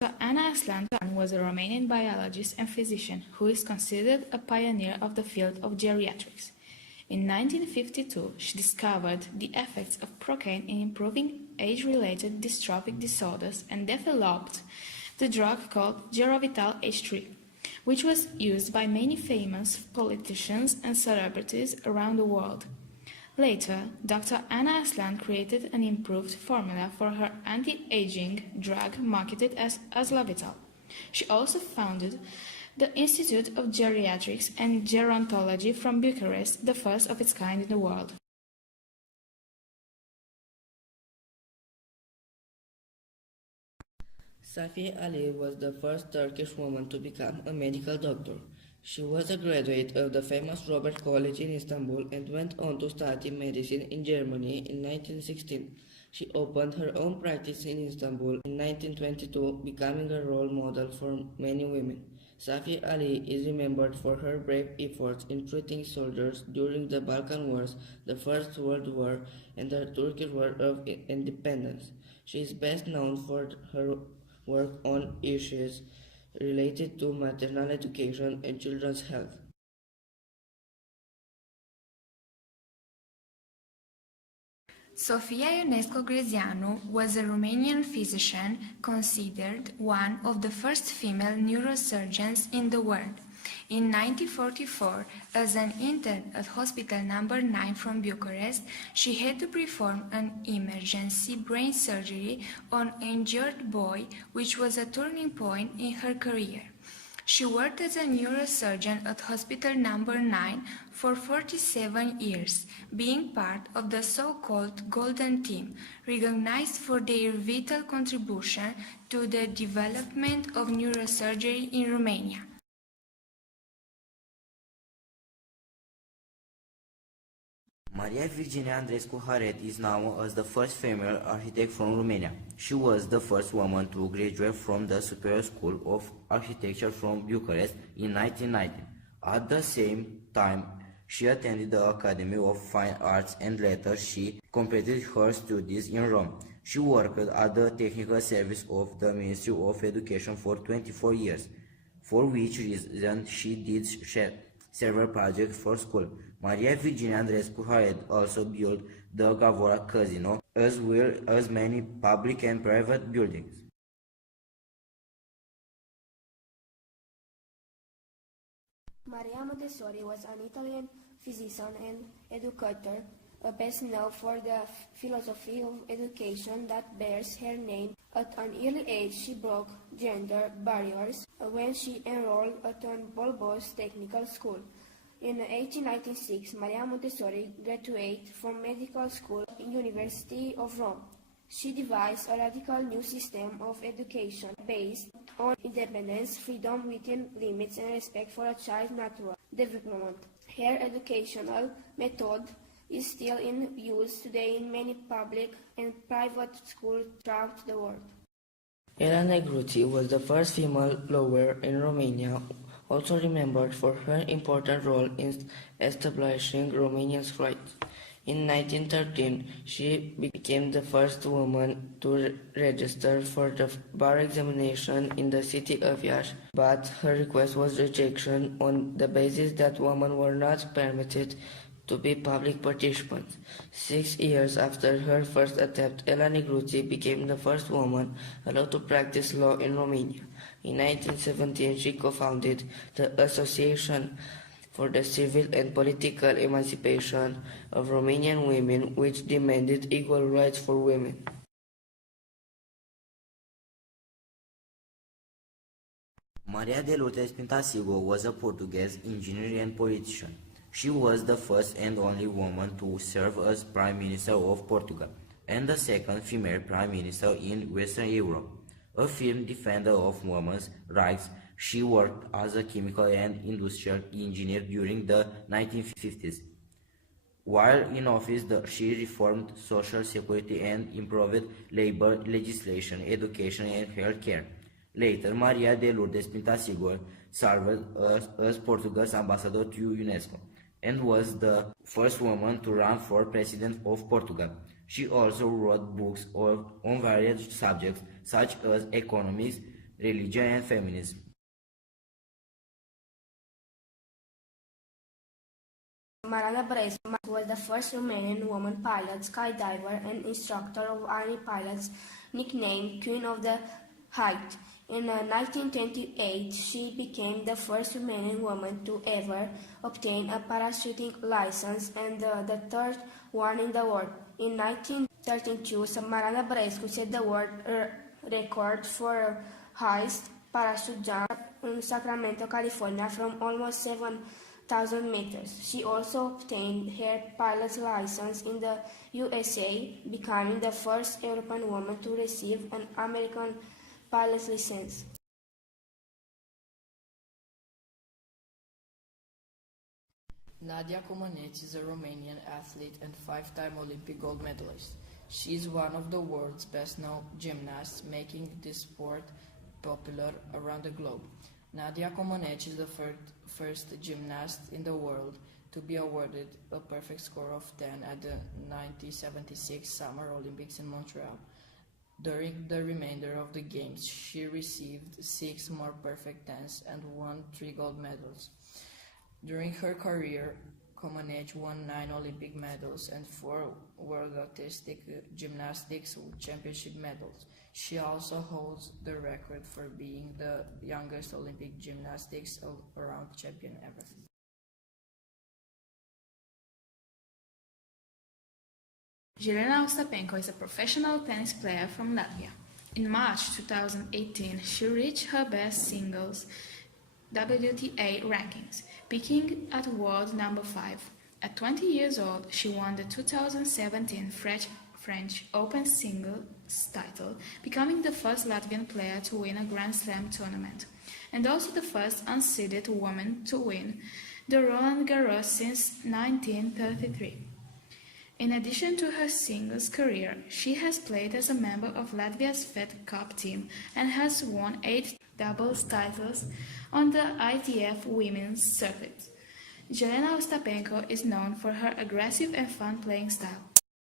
Ana Aslan was a Romanian biologist and physician who is considered a pioneer of the field of geriatrics. In 1952, she discovered the effects of procaine in improving age-related dystrophic disorders and developed the drug called Gerovital H3, which was used by many famous politicians and celebrities around the world. Later, Dr. Ana Aslan created an improved formula for her anti-aging drug marketed as Aslavital. She also founded the Institute of Geriatrics and Gerontology from Bucharest, the first of its kind in the world. Safiye Ali was the first Turkish woman to become a medical doctor. She was a graduate of the famous Robert College in Istanbul and went on to study medicine in Germany in 1916. She opened her own practice in Istanbul in 1922, becoming a role model for many women. Safiye Ali is remembered for her brave efforts in treating soldiers during the Balkan Wars, the First World War, and the Turkish War of Independence. She is best known for her work on issues related to maternal education and children's health. Sofia Ionescu-Ogrezeanu was a Romanian physician considered one of the first female neurosurgeons in the world. In 1944, as an intern at Hospital No. 9 from Bucharest, she had to perform an emergency brain surgery on an injured boy, which was a turning point in her career. She worked as a neurosurgeon at Hospital No. 9 for 47 years, being part of the so-called Golden Team, recognized for their vital contribution to the development of neurosurgery in Romania. Maria Virginia Andreescu Haret is known as the first female architect from Romania. She was the first woman to graduate from the Superior School of Architecture from Bucharest in 1990. At the same time, she attended the Academy of Fine Arts and later she completed her studies in Rome. She worked at the technical service of the Ministry of Education for 24 years, for which reason she did several projects for school. Maria Virginia Andreescu Haret also built the Gavora Casino, as well as many public and private buildings. Maria Montessori was an Italian physician and educator, best known for the philosophy of education that bears her name. At an early age, she broke gender barriers when she enrolled at an bulbous technical school. In 1896, Maria Montessori graduated from medical school at the University of Rome. She devised a radical new system of education based on independence, freedom within limits, and respect for a child's natural development. Her educational method is still in use today in many public and private schools throughout the world. Negruzzi was the first female lawyer in Romania, also remembered for her important role in establishing Romanians' rights. In 1913, she became the first woman to register for the bar examination in the city of Iași, but her request was rejected on the basis that women were not permitted to be public participants. 6 years after her first attempt, Negruzzi became the first woman allowed to practice law in Romania. In 1917, she co-founded the Association for the Civil and Political Emancipation of Romanian Women, which demanded equal rights for women. Maria de Lourdes Pintasilgo was a Portuguese engineer and politician. She was the first and only woman to serve as Prime Minister of Portugal, and the second female Prime Minister in Western Europe. A firm defender of women's rights, she worked as a chemical and industrial engineer during the 1950s. While in office, she reformed social security and improved labor legislation, education, and health care. Later, Maria de Lourdes Pintasilgo served as Portugal's ambassador to UNESCO and was the first woman to run for president of Portugal. She also wrote books on various subjects such as economics, religion and feminism. Smaranda Brăescu was the first Romanian woman pilot, skydiver, and instructor of Army pilots, nicknamed Queen of the Height. In 1928, she became the first Romanian woman to ever obtain a parachuting license and the third one in the world. In 1932, Smaranda Brăescu set the world record for highest parachute jump in Sacramento, California, from almost 7,000 meters. She also obtained her pilot's license in the USA, becoming the first European woman to receive an American pilot's license. Nadia Comăneci is a Romanian athlete and five-time Olympic gold medalist. She is one of the world's best-known gymnasts, making this sport popular around the globe. Nadia Comăneci is the first gymnast in the world to be awarded a perfect score of 10 at the 1976 Summer Olympics in Montreal. During the remainder of the Games, she received 6 more perfect 10s and won 3 gold medals. During her career, Comăneci won 9 Olympic medals and 4 World Artistic Gymnastics Championship medals. She also holds the record for being the youngest Olympic gymnastics all-around champion ever. Jeļena Ostapenko is a professional tennis player from Latvia. In March 2018, she reached her best singles WTA rankings, peaking at world number 5. At 20 years old, she won the 2017 French Open singles title, becoming the first Latvian player to win a Grand Slam tournament, and also the first unseeded woman to win the Roland Garros since 1933. In addition to her singles career, she has played as a member of Latvia's Fed Cup team and has won 8 doubles titles on the ITF women's circuit. Jeļena Ostapenko is known for her aggressive and fun playing style.